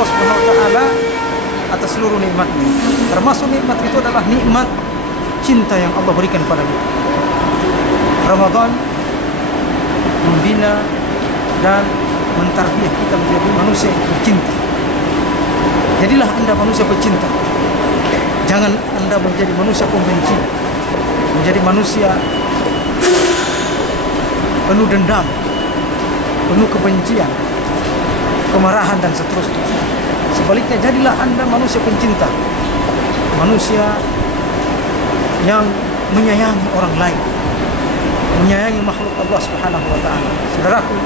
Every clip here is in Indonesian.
Allah Subhanahu wa taala atas seluruh nikmatnya. Termasuk nikmat itu adalah nikmat cinta yang Allah berikan pada kita. Ramadan membina dan mentarbiyah kita menjadi manusia yang bercinta. Jadilah Anda manusia pecinta. Jangan Anda menjadi manusia pembenci, menjadi manusia penuh dendam, penuh kebencian, kemarahan dan seterusnya. Sebaliknya, jadilah Anda manusia pencinta, manusia yang menyayangi orang lain, menyayangi makhluk Allah Subhanahu wa taala. Saudaraku,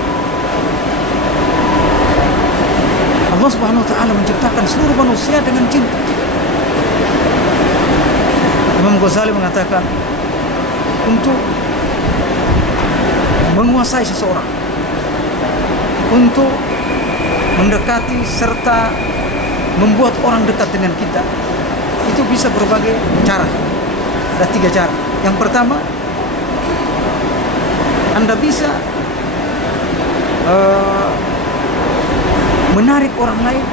Allah Subhanahu wa taala menciptakan seluruh manusia dengan cinta. Imam Ghazali mengatakan, untuk menguasai seseorang, untuk mendekati serta membuat orang dekat dengan kita, itu bisa berbagai cara. Ada 3 cara. Yang pertama, Anda bisa menarik orang lain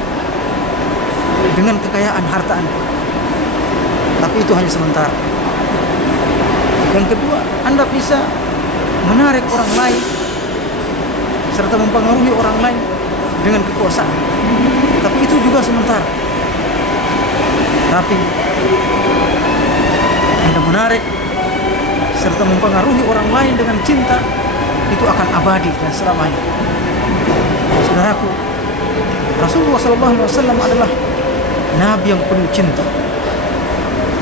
dengan kekayaan harta Anda, tapi itu hanya sementara. Yang kedua, Anda bisa menarik orang lain serta mempengaruhi orang lain dengan kekuasaan, tapi itu juga sementara. Tapi Anda menarik serta mempengaruhi orang lain dengan cinta, itu akan abadi dan selamanya. Saudaraku, Rasulullah SAW adalah Nabi yang penuh cinta,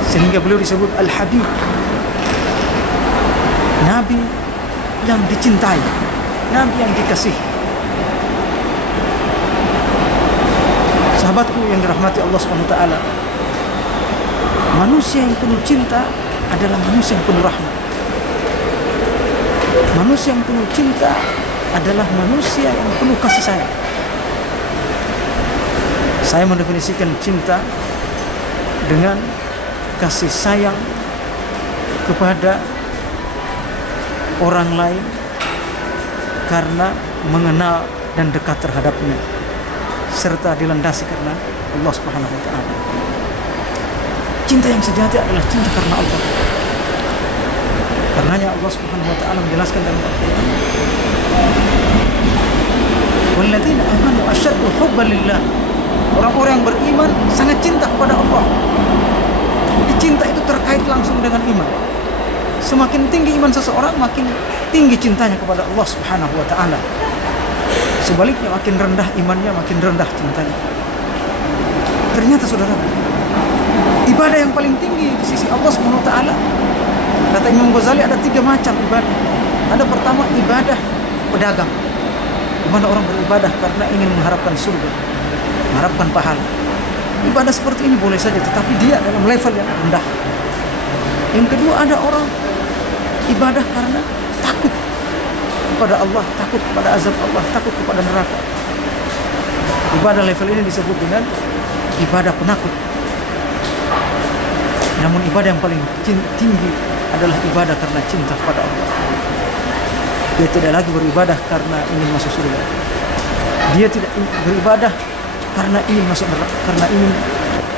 sehingga beliau disebut Al-Habib, Nabi yang dicintai, Nabi yang dikasihi. Sahabatku yang dirahmati Allah SWT, manusia yang penuh cinta adalah manusia yang penuh rahmat. Manusia yang penuh cinta adalah manusia yang penuh kasih sayang. Saya mendefinisikan cinta dengan kasih sayang kepada orang lain karena mengenal dan dekat terhadapnya, serta dilandasi karena Allah Subhanahu wa taala. Cinta yang sejati adalah cinta karena Allah. Karenanya Allah Subhanahu wa taala menjelaskan dalam Al-Qur'an, "Walladzina amanu asyaddu hubban lillah." Orang-orang yang beriman sangat cinta kepada Allah. Jadi cinta itu terkait langsung dengan iman. Semakin tinggi iman seseorang, makin tinggi cintanya kepada Allah Subhanahu wa taala. Sebaliknya, makin rendah imannya, makin rendah cintanya. Ternyata saudara, ibadah yang paling tinggi di sisi Allah Subhanahu wa taala, kata Imam Ghazali, ada 3 macam ibadah. Ada pertama, ibadah pedagang, di mana orang beribadah karena ingin mengharapkan surga, mengharapkan pahala. Ibadah seperti ini boleh saja, tetapi dia dalam level yang rendah. Yang kedua, ada orang ibadah karena takut kepada Allah, takut kepada azab Allah, takut kepada neraka. Ibadah level ini disebut dengan ibadah penakut. Namun ibadah yang paling tinggi adalah ibadah karena cinta kepada Allah. Dia tidak lagi beribadah karena ingin masuk surga. Dia tidak beribadah karena ingin masuk neraka,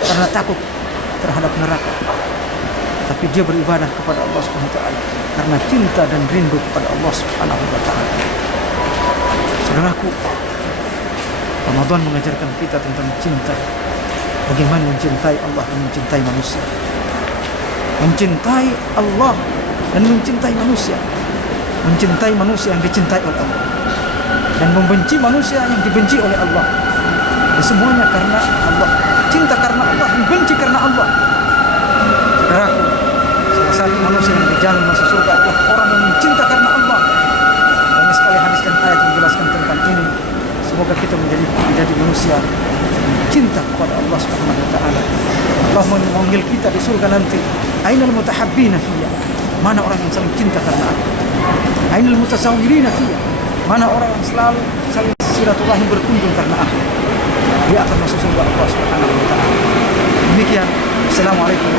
karena takut terhadap neraka. Tapi dia beribadah kepada Allah Subhanahu wa taala karena cinta dan rindu kepada Allah Subhanahu wa taala. Saudaraku, Ramadan mengajarkan kita tentang cinta. Bagaimana mencintai Allah dan mencintai manusia. Mencintai Allah dan mencintai manusia. Mencintai manusia yang dicintai oleh Allah, dan membenci manusia yang dibenci oleh Allah. Semuanya karena Allah. Cinta karena Allah, benci karena Allah. Saudaraku, salah satu manusia yang dijamin masuk surga adalah orang yang mencinta karena Allah. Banyak sekali hadis dan ayat menjelaskan tentang ini. Semoga kita menjadi manusia yang cinta kepada Allah Subhanahu wa taala. Allah memanggil kita di surga nanti, ainal mutahabbina fiyya, mana orang yang saling cinta karena aku. Ainal mutasawwirina fiyya, mana orang yang selalu saling silaturahim berkunjung karena aku. Dia akan masuk surga Allah Subhanahu wa taala. Demikian, assalamualaikum.